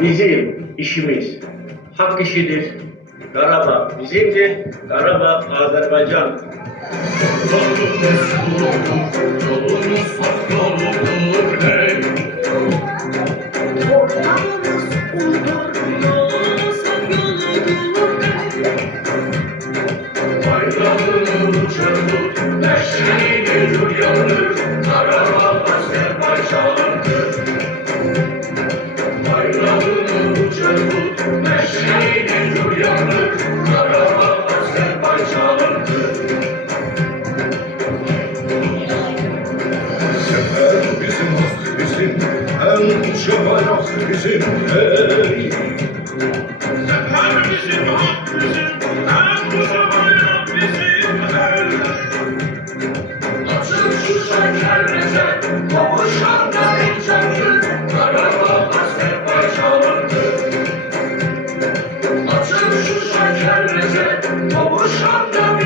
Bizim işimiz hak işidir. Karabağ bizimdir. Karabağ Azerbaycan. Yolumuz hak yoludur hey. Toprağımız uludur, yolumuz hak yoludur hey. Bayrağını uçar tut, neşeyle gül yanır. Karabağ Azerbaycan'dır. Bayrağını uçar tut, neşeyle gül yanır. Karabağ Azerbaycan'dır. Sefer bizim, hak bizim, en uca bayrak bizim hey. Sefer bizim, hak bizim, en uca bayrak bizim hey. Açın şu şekerlere, kavuşan da heyecanlı, Karabağ Azerbaycan'dır. Açın şu şekerlere, kavuşan da